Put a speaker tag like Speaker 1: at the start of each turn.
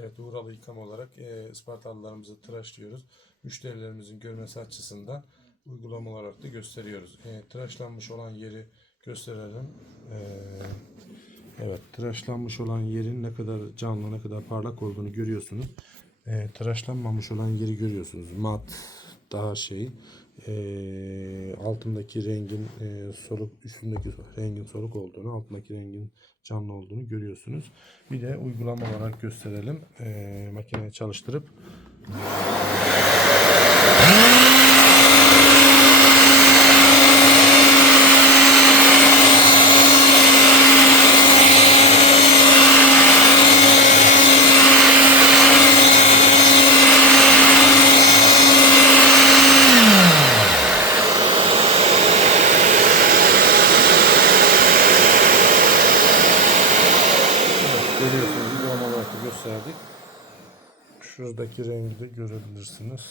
Speaker 1: Evet, uğralı yıkama olarak e, Ispartalılarımızı tıraşlıyoruz. Müşterilerimizin görmesi açısından uygulama olarak da gösteriyoruz. E, tıraşlanmış olan yeri gösterelim. E, evet, tıraşlanmış olan yerin ne kadar canlı, ne kadar parlak olduğunu görüyorsunuz. E, tıraşlanmamış olan yeri görüyorsunuz. Mat, daha şey, e, altındaki rengin e, soluk, üstündeki rengin soluk olduğunu, altındaki rengin canlı olduğunu görüyorsunuz. Bir de uygulama olarak
Speaker 2: gösterelim. E, makineyi
Speaker 1: çalıştırıp
Speaker 3: Evet, görüyorsunuz uygulama olarak da gösterdik. Şuradaki rengi de görebilirsiniz.